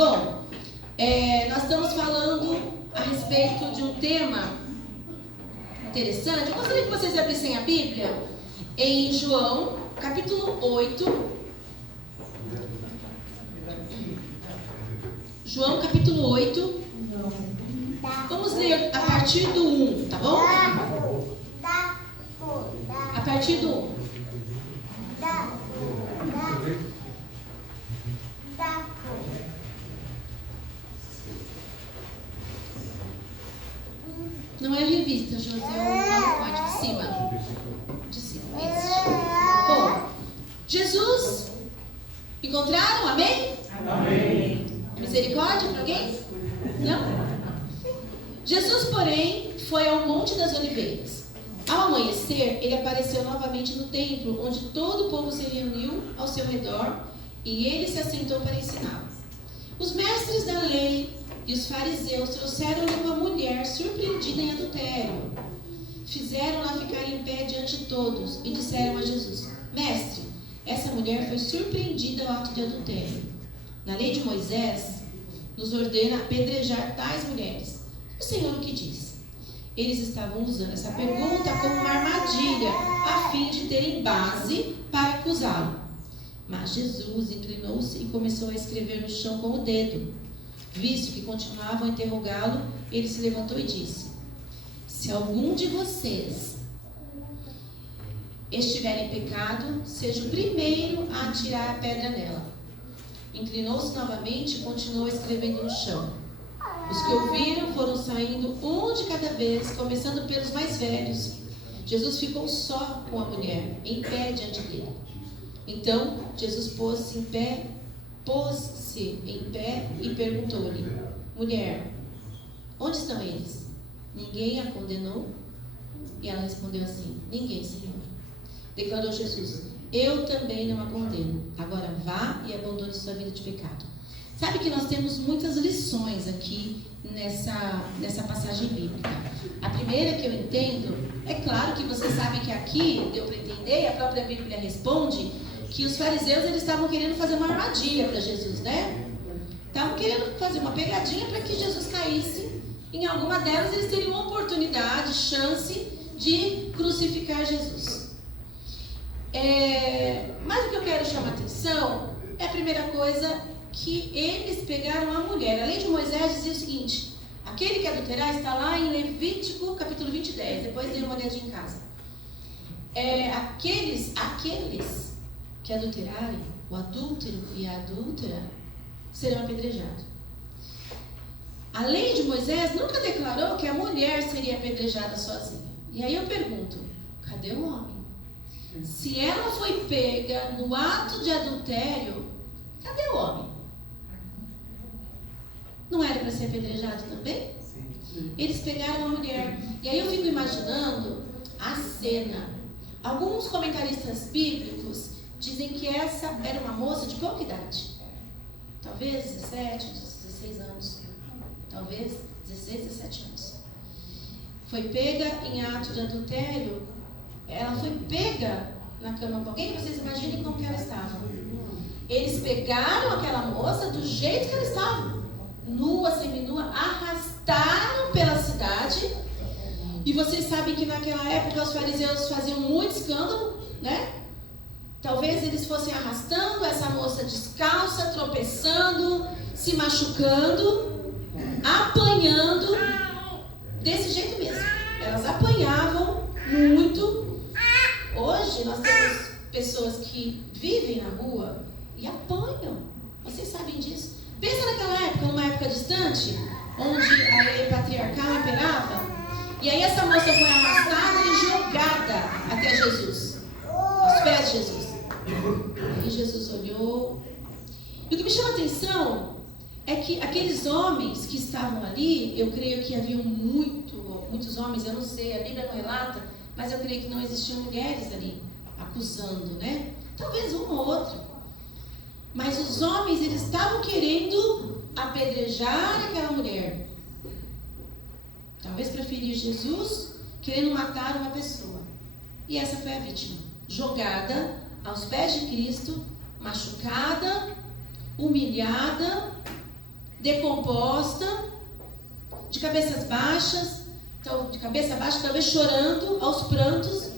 Bom, nós estamos falando a respeito de um tema interessante. Eu gostaria que vocês abrissem a Bíblia em João, capítulo 8. João, capítulo 8. Vamos ler a partir do 1, tá bom? A partir do 1. Não é revista, José, é o PowerPoint de cima. De cima, isso. Bom, Jesus, encontraram? Amém? Amém. Misericórdia para alguém? Não? Jesus, porém, foi ao Monte das Oliveiras. Ao amanhecer, ele apareceu novamente no templo, onde todo o povo se reuniu ao seu redor, e ele se assentou para ensinar. Os mestres da lei e os fariseus trouxeram-lhe uma mulher surpreendida em adultério. Fizeram-na ficar em pé diante de todos e disseram a Jesus: Mestre, essa mulher foi surpreendida ao ato de adultério. Na lei de Moisés, nos ordena apedrejar tais mulheres. O Senhor o que diz? Eles estavam usando essa pergunta como uma armadilha, a fim de terem base para acusá-lo. Mas Jesus inclinou-se e começou a escrever no chão com o dedo. Visto que continuavam a interrogá-lo, ele se levantou e disse: Se algum de vocês estiver em pecado, seja o primeiro a atirar a pedra nela. Inclinou-se novamente e continuou escrevendo no chão. Os que ouviram foram saindo um de cada vez, começando pelos mais velhos. Jesus ficou só com a mulher, em pé diante dele. Então, Jesus pôs-se em pé e perguntou-lhe: Mulher, onde estão eles? Ninguém a condenou? E ela respondeu assim: Ninguém, Senhor. Declarou Jesus: Eu também não a condeno. Agora vá e abandone sua vida de pecado. Sabe que nós temos muitas lições aqui nessa passagem bíblica. A primeira que eu entendo, é claro que vocês sabem que aqui, deu para entender, a própria Bíblia responde, que os fariseus eles estavam querendo fazer uma armadilha para Jesus, né? Estavam querendo fazer uma pegadinha para que Jesus caísse. Em alguma delas eles teriam uma oportunidade, chance de crucificar Jesus. Mas o que eu quero chamar a atenção é a primeira coisa, que eles pegaram a mulher. A lei de Moisés dizia o seguinte: aquele que adulterar, está lá em Levítico capítulo 20, 10. Depois dê uma olhadinha em casa. Aqueles que adulterarem, o adúltero e a adúltera, serão apedrejados. A lei de Moisés nunca declarou que a mulher seria apedrejada sozinha. E aí eu pergunto: cadê o homem? Se ela foi pega no ato de adultério, cadê o homem? Não era para ser apedrejado também? Eles pegaram a mulher. E aí eu fico imaginando a cena. Alguns comentaristas bíblicos dizem que essa era uma moça de pouca idade. Talvez 17, 16 anos. Talvez 16, 17 anos. Foi pega em ato de adultério. Ela foi pega na cama com alguém. Vocês imaginem como que ela estava. Eles pegaram aquela moça do jeito que ela estava, nua, seminua, arrastaram pela cidade. E vocês sabem que naquela época os fariseus faziam muito escândalo, né? Talvez eles fossem arrastando essa moça descalça, tropeçando, se machucando, apanhando, desse jeito mesmo. Elas apanhavam muito. Hoje nós temos pessoas que vivem na rua e apanham. Vocês sabem disso? Pensa naquela época, numa época distante, onde a lei patriarcal imperava. E aí essa moça foi arrastada e jogada até Jesus, aos pés de Jesus. E Jesus olhou. E o que me chama a atenção é que aqueles homens que estavam ali, eu creio que haviam muitos homens, eu não sei, a Bíblia não relata, mas eu creio que não existiam mulheres ali acusando, né? Talvez uma ou outra. Mas os homens, eles estavam querendo apedrejar aquela mulher. Talvez para ferir Jesus, querendo matar uma pessoa. E essa foi a vítima. Jogada aos pés de Cristo, machucada, humilhada, decomposta, de cabeça baixa, talvez chorando aos prantos,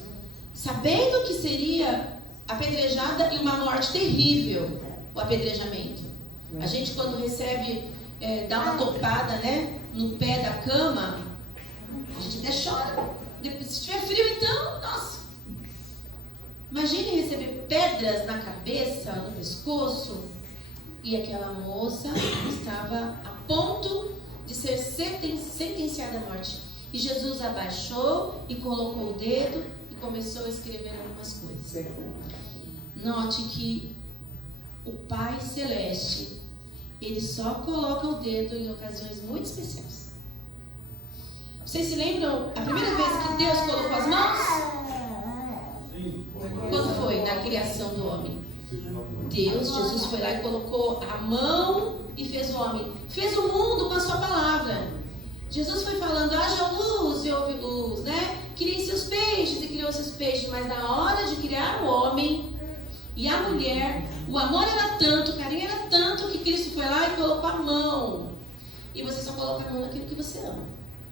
sabendo que seria apedrejada e uma morte terrível, o apedrejamento. A gente quando recebe, dá uma topada, né, no pé da cama, a gente até chora. Depois, se tiver frio, então, nossa. Imagine receber pedras na cabeça, no pescoço, e aquela moça estava a ponto de ser sentenciada à morte. E Jesus abaixou e colocou o dedo e começou a escrever algumas coisas. Note que o Pai Celeste, Ele só coloca o dedo em ocasiões muito especiais. Vocês se lembram a primeira vez que Deus colocou as mãos? Quando foi? Na criação do homem. Jesus foi lá e colocou a mão e fez o homem. Fez o mundo com a sua palavra. Jesus foi falando, haja luz e houve luz, né? Criem-se os peixes e criou-se os peixes. Mas na hora de criar o homem e a mulher, o amor era tanto, o carinho era tanto, que Cristo foi lá e colocou a mão. E você só coloca a mão naquilo que você ama.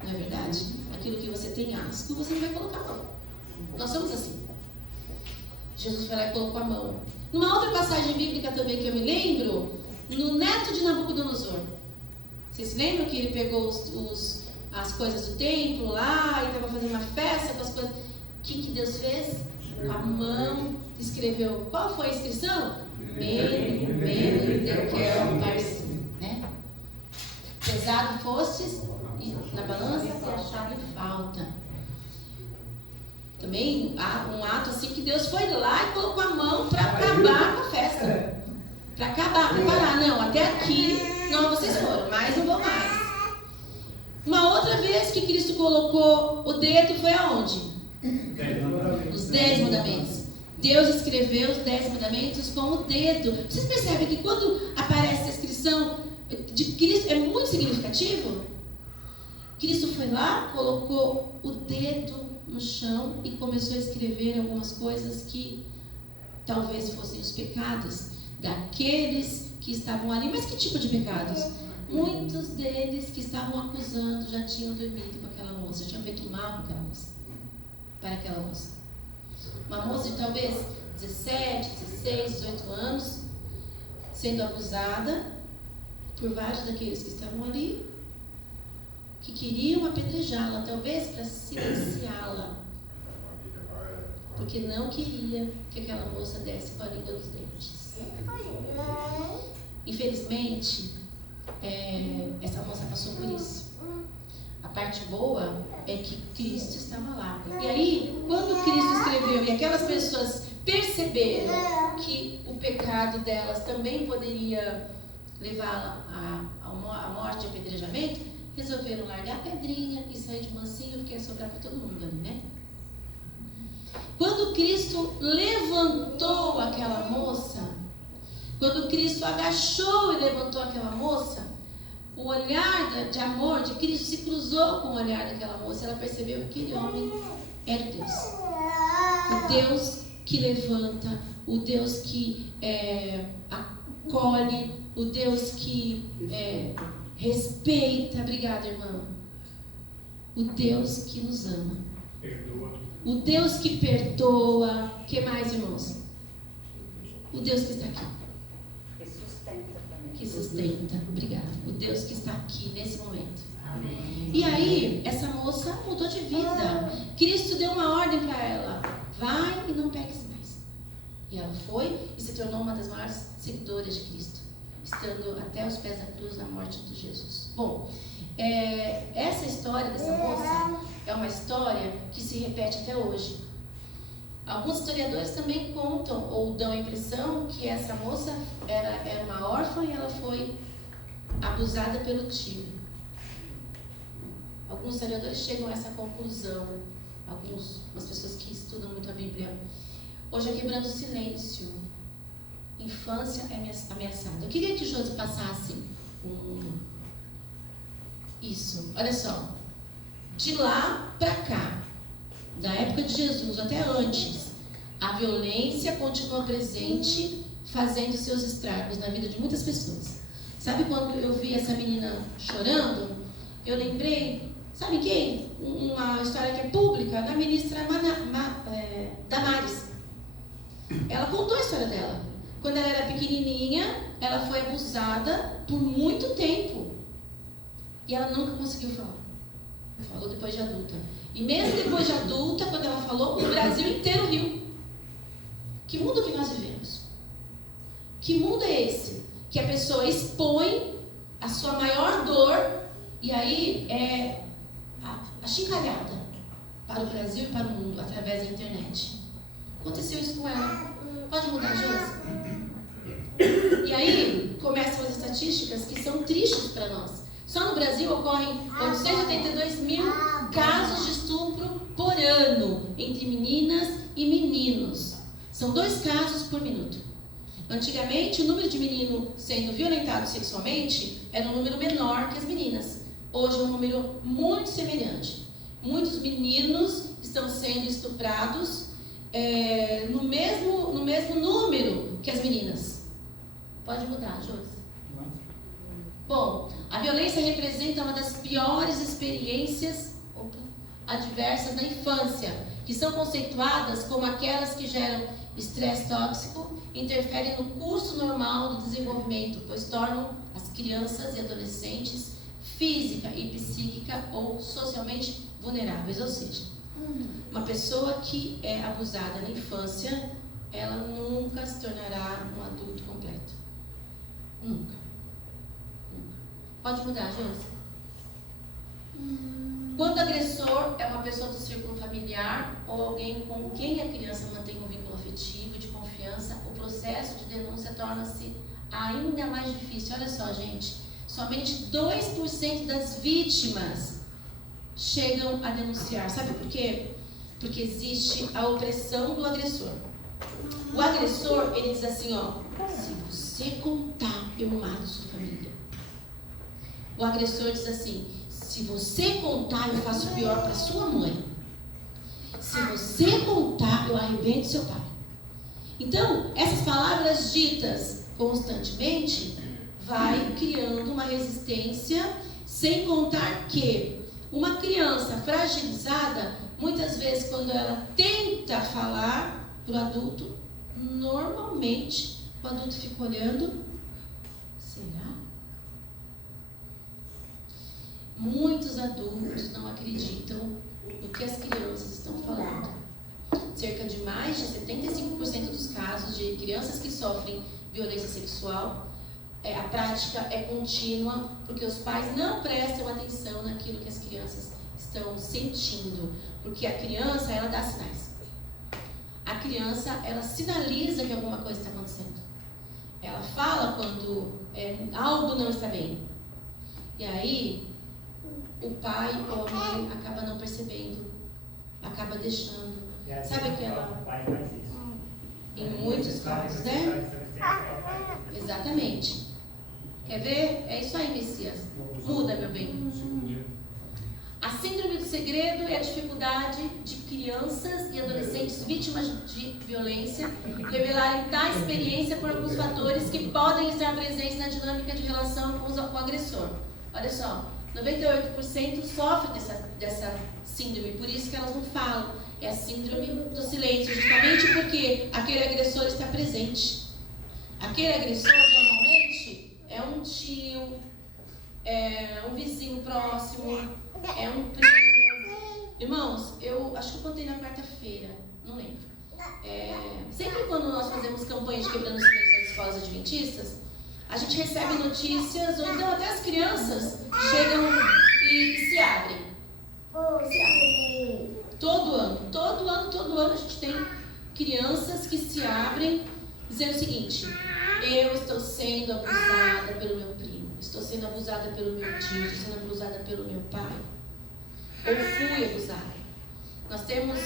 Não é verdade? Aquilo que você tem asco, você não vai colocar a mão. Nós somos assim. Jesus foi lá e colocou a mão. Numa outra passagem bíblica também que eu me lembro, no neto de Nabucodonosor. Vocês se lembram que ele pegou as coisas do templo lá e estava fazendo uma festa com as coisas? O que Deus fez? A mão escreveu. Qual foi a inscrição? Tekel, né? Pesado fostes e na balança foi achado em falta. Também um ato assim que Deus foi lá e colocou a mão para acabar com a festa. Para acabar, para parar. Não, até aqui, não, vocês foram, mas não vou mais. Uma outra vez que Cristo colocou o dedo foi aonde? Os 10 mandamentos. Deus escreveu os 10 mandamentos com o dedo. Vocês percebem que quando aparece a inscrição de Cristo é muito significativo? Cristo foi lá, colocou o dedo no chão e começou a escrever algumas coisas que talvez fossem os pecados daqueles que estavam ali. Mas que tipo de pecados? Muitos deles que estavam acusando já tinham dormido com aquela moça, já tinham feito mal com aquela moça, para aquela moça. Uma moça de talvez 17, 16, 18 anos, sendo acusada por vários daqueles que estavam ali, que queriam apedrejá-la, talvez para silenciá-la, porque não queria que aquela moça desse com a língua dos dentes. Infelizmente, essa moça passou por isso. A parte boa é que Cristo estava lá. E aí, quando Cristo escreveu e aquelas pessoas perceberam que o pecado delas também poderia levá-la à morte de apedrejamento, resolveram largar a pedrinha e sair de mansinho, porque ia sobrar para todo mundo ali, né? Quando Cristo levantou aquela moça, quando Cristo agachou e levantou aquela moça, o olhar de amor de Cristo se cruzou com o olhar daquela moça. Ela percebeu que aquele homem era Deus. O Deus que levanta, o Deus que acolhe, o Deus que respeita. Obrigada, irmão. O Deus que nos ama. O Deus que perdoa. O que mais, irmãos? O Deus que está aqui. Que sustenta. Obrigada. O Deus que está aqui nesse momento. Amém. E aí, essa moça mudou de vida. Cristo deu uma ordem para ela: vai e não peques mais. E ela foi e se tornou uma das maiores seguidoras de Cristo, estando até os pés da cruz na morte de Jesus. Bom, essa história dessa moça é uma história que se repete até hoje. Alguns historiadores também contam ou dão a impressão que essa moça era uma órfã e ela foi abusada pelo tio. Alguns historiadores chegam a essa conclusão. Algumas pessoas que estudam muito a Bíblia. Hoje é quebrando o silêncio. Infância é ameaçada. Eu queria que o Josi passasse isso. Olha só. De lá para cá, da época de Jesus até antes, a violência continua presente, fazendo seus estragos na vida de muitas pessoas. Sabe quando eu vi essa menina chorando? Eu lembrei, sabe quem? Uma história que é pública, da ministra Damares. Ela contou a história dela. Quando ela era pequenininha, ela foi abusada por muito tempo. E ela nunca conseguiu falar. Falou depois de adulta. E mesmo depois de adulta, quando ela falou, o Brasil inteiro riu. Que mundo que nós vivemos? Que mundo é esse? Que a pessoa expõe a sua maior dor e aí é achincalhada para o Brasil e para o mundo através da internet. Aconteceu isso com ela. Pode mudar, Josi? E aí começam as estatísticas que são tristes para nós. Só no Brasil ocorrem 882 mil casos de estupro por ano entre meninas e meninos. São 2 casos por minuto. Antigamente, o número de menino sendo violentado sexualmente era um número menor que as meninas. Hoje é um número muito semelhante. Muitos meninos estão sendo estuprados no mesmo número que as meninas. Pode mudar, Josi. Bom, a violência representa uma das piores experiências adversas na infância, que são conceituadas como aquelas que geram estresse tóxico, interferem no curso normal do desenvolvimento, pois tornam as crianças e adolescentes física e psíquica ou socialmente vulneráveis. Ou seja, uma pessoa que é abusada na infância, ela nunca se tornará um adulto completo. Nunca. Pode mudar, Josi? Quando o agressor é uma pessoa do círculo familiar ou alguém com quem a criança mantém um vínculo afetivo, de confiança, o processo de denúncia torna-se ainda mais difícil. Olha só, gente, somente 2% das vítimas chegam a denunciar. Sabe por quê? Porque existe a opressão do agressor. O agressor, ele diz assim, ó, se você contar, eu mato sua família. O agressor diz assim, se você contar, eu faço pior para sua mãe. Se você contar, eu arrebento seu pai. Então, essas palavras ditas constantemente vai criando uma resistência, sem contar que uma criança fragilizada, muitas vezes quando ela tenta falar para o adulto, normalmente o adulto fica olhando, será? Muitos adultos não acreditam no que as crianças estão falando. Cerca de mais de 75% dos casos de crianças que sofrem violência sexual, a prática é contínua, porque os pais não prestam atenção naquilo que as crianças estão sentindo. Porque a criança, ela dá sinais. A criança, ela sinaliza que alguma coisa está acontecendo. Ela fala quando algo não está bem. E aí, o pai ou a mãe acaba não percebendo, acaba deixando. Sabe aquela... Em muitos casos, né? Exatamente. Quer ver? É isso aí, Messias. Muda, meu bem. A síndrome do segredo é a dificuldade de crianças e adolescentes vítimas de violência revelarem tal experiência por alguns fatores que podem estar presentes na dinâmica de relação com o agressor. Olha só, 98% sofrem dessa síndrome, por isso que elas não falam. É a síndrome do silêncio, justamente porque aquele agressor está presente. Aquele agressor, normalmente, é um tio, é um vizinho próximo, é um primo. Irmãos, eu acho que eu contei na quarta-feira, não lembro. Sempre quando nós fazemos campanha de quebrando silêncio nas escolas adventistas, a gente recebe notícias, ou então até as crianças chegam e se abrem. Se abrem. Todo ano a gente tem crianças que se abrem dizendo o seguinte: eu estou sendo abusada pelo meu primo, estou sendo abusada pelo meu tio, estou sendo abusada pelo meu pai, ou fui abusada. Nós temos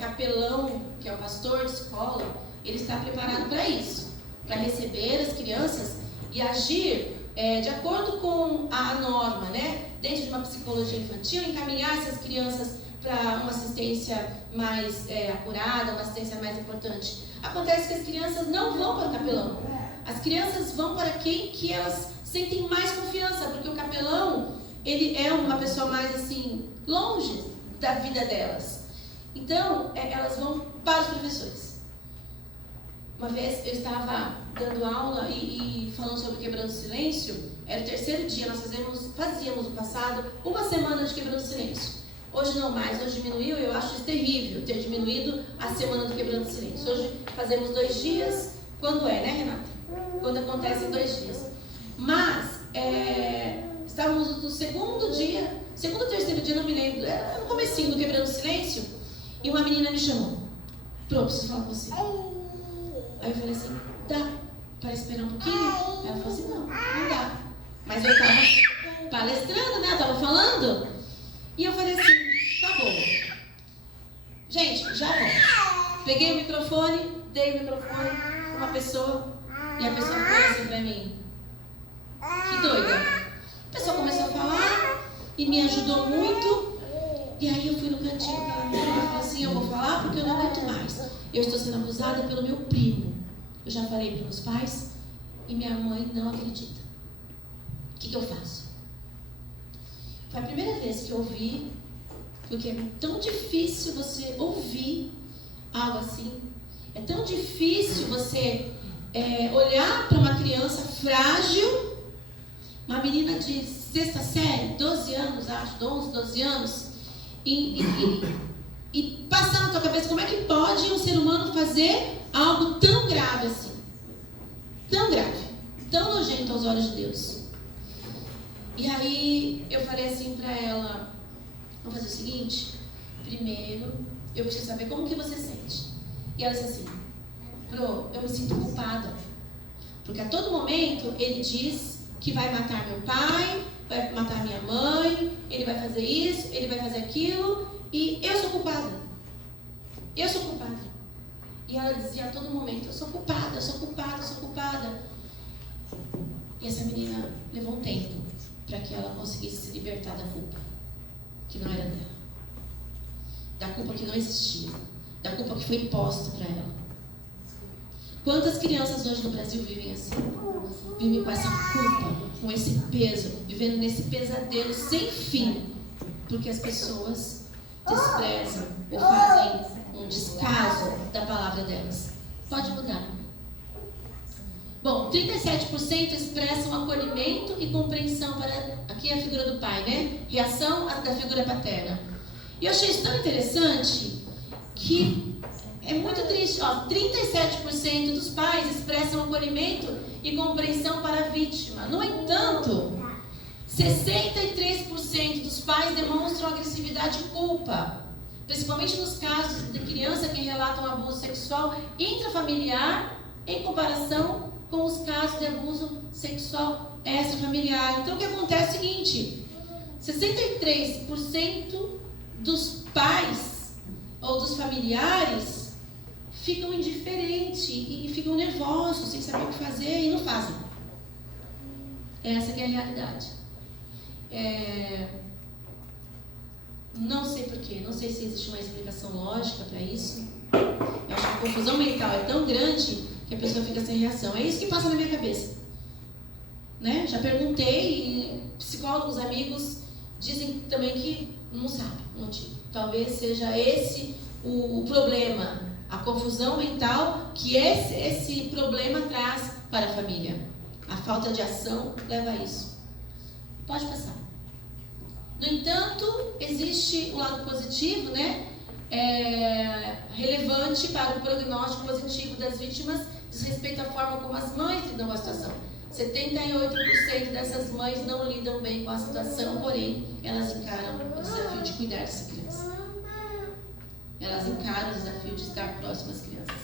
capelão, que é o pastor de escola, ele está preparado para isso, para receber as crianças e agir de acordo com a norma, né? Dentro de uma psicologia infantil, encaminhar essas crianças para uma assistência mais acurada, uma assistência mais importante. Acontece que as crianças não vão para o capelão. As crianças vão para quem que elas sentem mais confiança, porque o capelão, ele é uma pessoa mais assim, longe da vida delas. Então, elas vão para os professores. Uma vez eu estava dando aula e falando sobre quebrando o silêncio. Era o terceiro dia, nós fazíamos no passado uma semana de quebrando o silêncio. Hoje não mais, hoje diminuiu, eu acho isso terrível, ter diminuído a semana do quebrando o silêncio. Hoje fazemos 2 dias, quando né, Renata? Quando acontece em 2 dias. Mas, estávamos no segundo ou terceiro dia, não me lembro, era no comecinho do quebrando o silêncio, e uma menina me chamou. Pronto, preciso falar com você. Aí eu falei assim, dá para esperar um pouquinho? Ela falou assim, não dá. Mas eu estava palestrando, né? Eu estava falando. E eu falei assim, tá bom. Gente, já volto. Peguei o microfone, dei o microfone para uma pessoa. E a pessoa falou assim para mim, que doida. A pessoa começou a falar e me ajudou muito. E aí eu fui no cantinho para ela e falei assim, eu vou falar porque eu não aguento mais. Eu estou sendo abusada pelo meu primo. Eu já falei para meus pais e minha mãe não acredita. O que eu faço? Foi a primeira vez que eu ouvi, porque é tão difícil você ouvir algo assim. É tão difícil você olhar para uma criança frágil, uma menina de 6ª série, 12 anos, acho, 11, 12 anos, e passar na tua cabeça como é que pode um ser humano fazer algo tão grave assim. Tão grave, tão nojento aos olhos de Deus. E aí eu falei assim pra ela, vamos fazer o seguinte, primeiro eu preciso saber como que você sente. E ela disse assim, Pro, eu me sinto culpada, porque a todo momento ele diz que vai matar meu pai, vai matar minha mãe, ele vai fazer isso, ele vai fazer aquilo, e eu sou culpada. Eu sou culpada. E ela dizia a todo momento, eu sou culpada, eu sou culpada, eu sou culpada. E essa menina levou um tempo para que ela conseguisse se libertar da culpa, que não era dela. Da culpa que não existia. Da culpa que foi imposta para ela. Quantas crianças hoje no Brasil vivem assim? Vivem com essa culpa, com esse peso, vivendo nesse pesadelo sem fim, porque as pessoas desprezam ou fazem um descaso da palavra delas. Pode mudar. Bom, 37% expressam acolhimento e compreensão para... Aqui é a figura do pai, né? Reação da figura paterna. E eu achei isso tão interessante que é muito triste. 37% dos pais expressam acolhimento e compreensão para a vítima. No entanto, 63% dos pais demonstram agressividade e culpa, principalmente nos casos de criança que relatam abuso sexual intrafamiliar em comparação com os casos de abuso sexual extrafamiliar. Então o que acontece é o seguinte, 63% dos pais ou dos familiares ficam indiferentes e ficam nervosos, sem saber o que fazer e não fazem. Essa que é a realidade. Não sei porquê, não sei se existe uma explicação lógica para isso. Eu acho que a confusão mental é tão grande que a pessoa fica sem reação. É isso que passa na minha cabeça. Né? Já perguntei e psicólogos, amigos dizem também que não sabe o motivo. Talvez seja esse o problema, a confusão mental que esse problema traz para a família. A falta de ação leva a isso. Pode passar. No entanto, existe o lado positivo, né? Relevante para o prognóstico positivo das vítimas diz respeito à forma como as mães lidam com a situação. 78% dessas mães não lidam bem com a situação, porém, elas encaram o desafio de cuidar dessa criança. Elas encaram o desafio de estar próximas às crianças.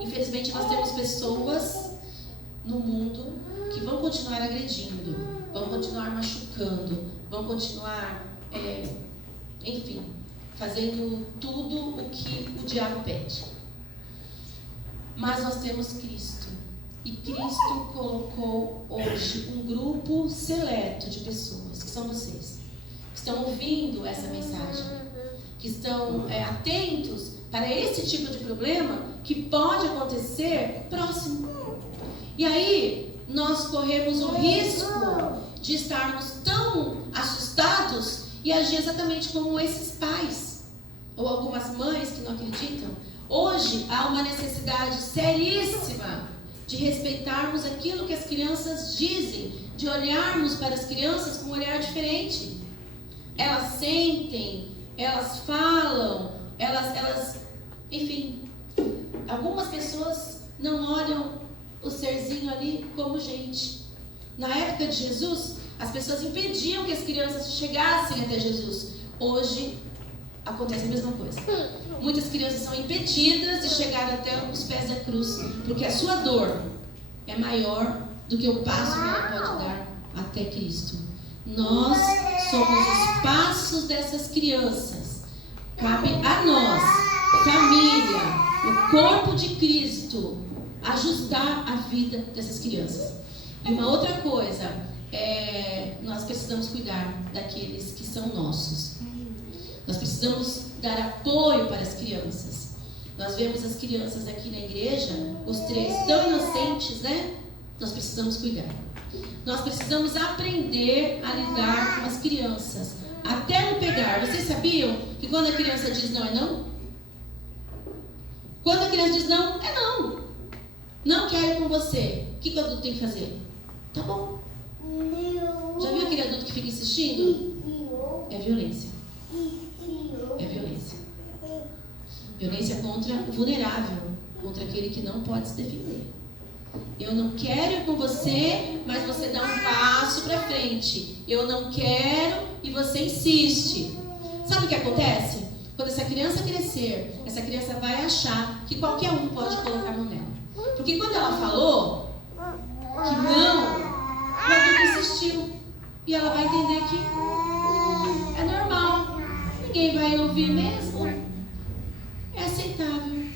Infelizmente, nós temos pessoas no mundo que vão continuar agredindo, vão continuar machucando, vão continuar, enfim, fazendo tudo o que o diabo pede. Mas nós temos Cristo. E Cristo colocou hoje um grupo seleto de pessoas, que são vocês, que estão ouvindo essa mensagem, que estão atentos para esse tipo de problema que pode acontecer próximo. E aí, nós corremos o risco de estarmos tão assustados e agir exatamente como esses pais ou algumas mães que não acreditam. Hoje há uma necessidade seríssima de respeitarmos aquilo que as crianças dizem, de olharmos para as crianças com um olhar diferente. Elas sentem, elas falam, elas, enfim, algumas pessoas não olham o serzinho ali como gente. Na época de Jesus, as pessoas impediam que as crianças chegassem até Jesus. Hoje, acontece a mesma coisa. Muitas crianças são impedidas de chegar até os pés da cruz, porque a sua dor é maior do que o passo que ela pode dar até Cristo. Nós somos os passos dessas crianças. Cabe a nós, família, o corpo de Cristo, ajustar a vida dessas crianças. E uma outra coisa, nós precisamos cuidar daqueles que são nossos. Nós precisamos dar apoio para as crianças. Nós vemos as crianças aqui na igreja, os três tão inocentes, né? Nós precisamos cuidar. Nós precisamos aprender a lidar com as crianças, até no pegar. Vocês sabiam que quando a criança diz não, é não? Quando a criança diz não, é não. Não quero ir com você. O que o adulto tem que fazer? Tá bom. Já viu aquele adulto que fica insistindo? É violência. É violência. Violência contra o vulnerável, contra aquele que não pode se defender. Eu não quero ir com você, mas você dá um passo para frente. Eu não quero e você insiste. Sabe o que acontece? Quando essa criança crescer, essa criança vai achar que qualquer um pode colocar a mão nela. Porque quando ela falou que não, o adulto insistiu. E ela vai entender que é normal. Ninguém vai ouvir mesmo. É aceitável.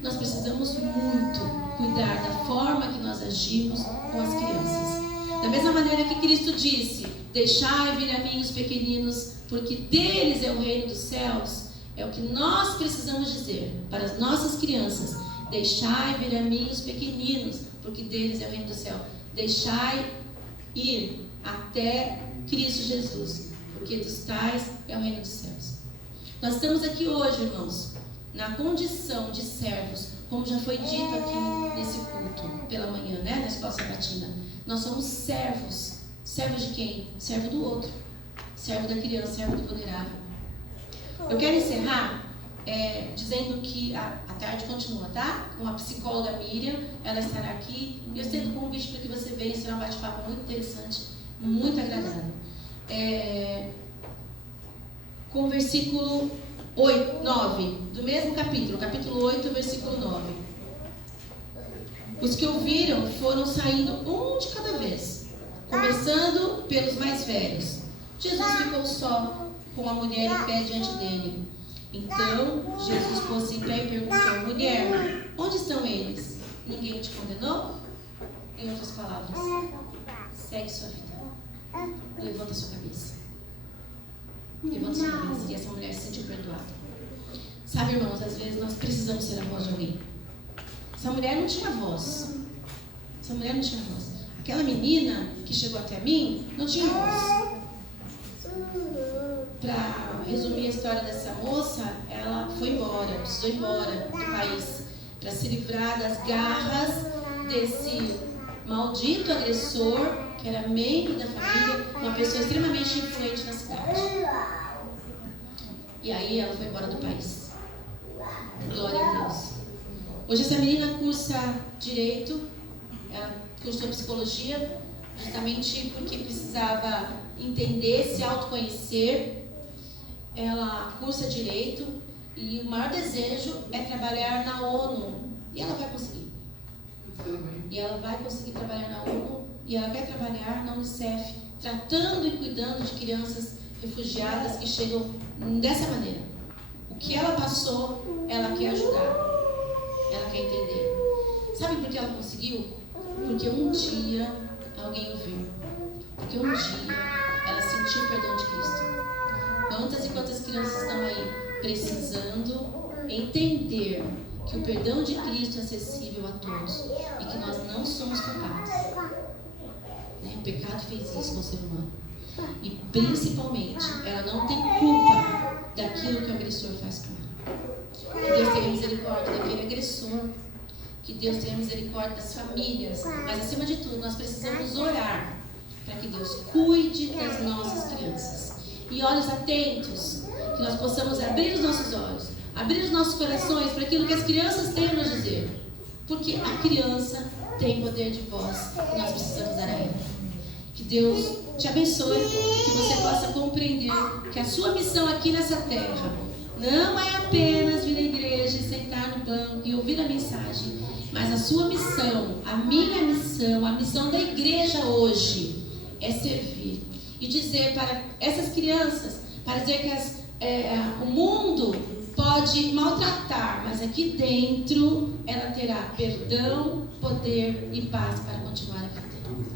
Nós precisamos muito cuidar da forma que nós agimos com as crianças. Da mesma maneira que Cristo disse: deixai vir a mim os pequeninos, porque deles é o reino dos céus. É o que nós precisamos dizer para as nossas crianças: deixai vir a mim os pequeninos, porque deles é o reino do céu. Deixai ir até Cristo Jesus, porque dos tais é o reino dos céus. Nós estamos aqui hoje, irmãos, na condição de servos, como já foi dito aqui nesse culto pela manhã, né, na escola sabatina. Nós somos servos. Servos de quem? Servo do outro. Servo da criança, servo do vulnerável. Eu quero encerrar dizendo que a tarde continua, tá? Com a psicóloga Miriam, ela estará aqui. E eu estendo o convite para que você venha, será um bate-papo muito interessante, muito agradável. Com o versículo 9, do mesmo capítulo 8, versículo 9. Os que ouviram foram saindo um de cada vez, começando pelos mais velhos. Jesus ficou só, com a mulher em pé diante dele. Então, Jesus pôs-se em pé e perguntou: mulher, onde estão eles? Ninguém te condenou? Em outras palavras, segue sua vida. Levanta sua cabeça. Levanta sua cabeça. E essa mulher se sentiu perdoada. Sabe, irmãos, às vezes nós precisamos ser a voz de alguém. Essa mulher não tinha voz. Essa mulher não tinha voz. Aquela menina que chegou até mim não tinha voz. Para resumir a história dessa moça, ela foi embora, precisou ir embora do país para se livrar das garras desse maldito agressor, que era membro da família, uma pessoa extremamente influente na cidade. E aí ela foi embora do país. Glória a Deus. Hoje essa menina cursa Direito, ela cursou Psicologia, justamente porque precisava entender, se autoconhecer. Ela cursa Direito e o maior desejo é trabalhar na ONU. E ela vai conseguir. E ela vai conseguir trabalhar na ONU e ela quer trabalhar na Unicef, tratando e cuidando de crianças refugiadas que chegam dessa maneira. O que ela passou, ela quer ajudar. Ela quer entender. Sabe por que ela conseguiu? Porque um dia alguém ouviu. Porque um dia ela sentiu o perdão de Cristo. Quantas e quantas crianças estão aí precisando entender que o perdão de Cristo é acessível a todos e que nós não somos culpados. O pecado fez isso com o ser humano. E principalmente, ela não tem culpa daquilo que o agressor faz com ela. Que Deus tenha misericórdia daquele agressor. Que Deus tenha misericórdia das famílias. Mas acima de tudo, nós precisamos orar para que Deus cuide das nossas crianças. E olhos atentos, que nós possamos abrir os nossos olhos, abrir os nossos corações para aquilo que as crianças têm a nos dizer. Porque a criança tem poder de voz e nós precisamos dar a ela. Que Deus te abençoe, que você possa compreender que a sua missão aqui nessa terra não é apenas vir à igreja e sentar no banco e ouvir a mensagem, mas a sua missão, a minha missão, a missão da igreja hoje é servir e dizer para essas crianças, para dizer que o mundo pode maltratar, mas aqui dentro ela terá perdão, poder e paz para continuar a vida.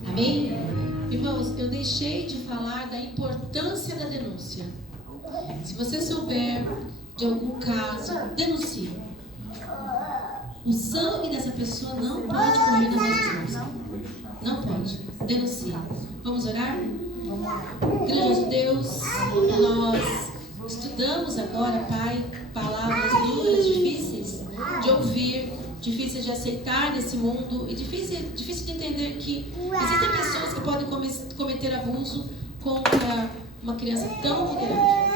Amém? Irmãos, eu deixei de falar da importância da denúncia. Se você souber de algum caso, denuncie. O sangue dessa pessoa não pode correr nas nossas mãos. Não pode. Denuncie. Vamos orar? Grandioso Deus, nós estudamos agora, Pai, palavras duras, difíceis de ouvir, difíceis de aceitar nesse mundo e difícil de entender que existem pessoas que podem cometer abuso contra uma criança tão vulnerável.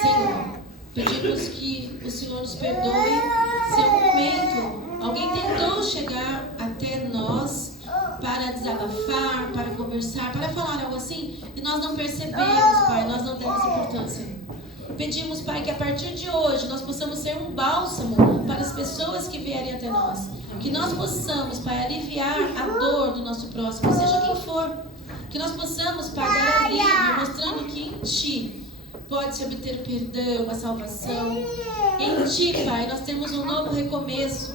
Senhor, pedimos que o Senhor nos perdoe se em algum momento alguém tentou chegar até nós para desabafar, para conversar, para falar algo assim e nós não percebemos, Pai, nós não demos importância. Pedimos, Pai, que a partir de hoje nós possamos ser um bálsamo para as pessoas que vierem até nós. Que nós possamos, Pai, aliviar a dor do nosso próximo, seja quem for. Que nós possamos, Pai, dar alívio, mostrando que em Ti pode-se obter o perdão, a salvação. Em Ti, Pai, nós temos um novo recomeço.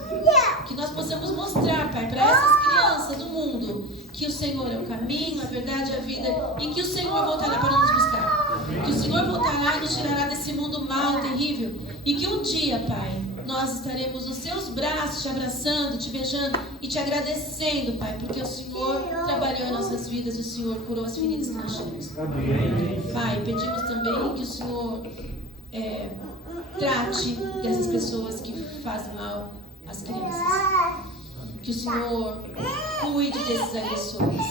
Que nós possamos mostrar, Pai, para essas crianças do mundo que o Senhor é o caminho, a verdade e a vida e que o Senhor voltará para nos buscar. Que o Senhor voltará e nos tirará desse mundo mau, terrível. E que um dia, Pai, nós estaremos nos seus braços, te abraçando, te beijando e te agradecendo, Pai, porque o Senhor trabalhou em nossas vidas e o Senhor curou as feridas que nós temos. Amém. Pai, pedimos também que o Senhor trate dessas pessoas que fazem mal às crianças. Que o Senhor cuide desses agressores.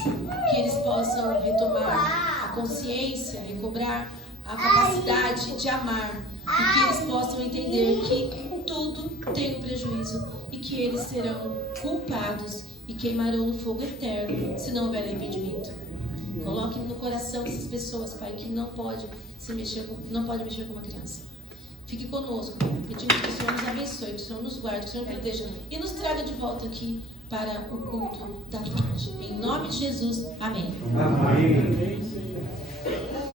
Que eles possam retomar a consciência, recobrar a capacidade de amar. E que eles possam entender que tudo tem um prejuízo e que eles serão culpados e queimarão no fogo eterno se não houver arrependimento. Coloque no coração dessas pessoas, Pai, que não pode mexer com uma criança. Fique conosco, Pai. Pedimos que o Senhor nos abençoe, que o Senhor nos guarde, que o Senhor proteja e nos traga de volta aqui para o culto da tarde. Em nome de Jesus, amém. Amém.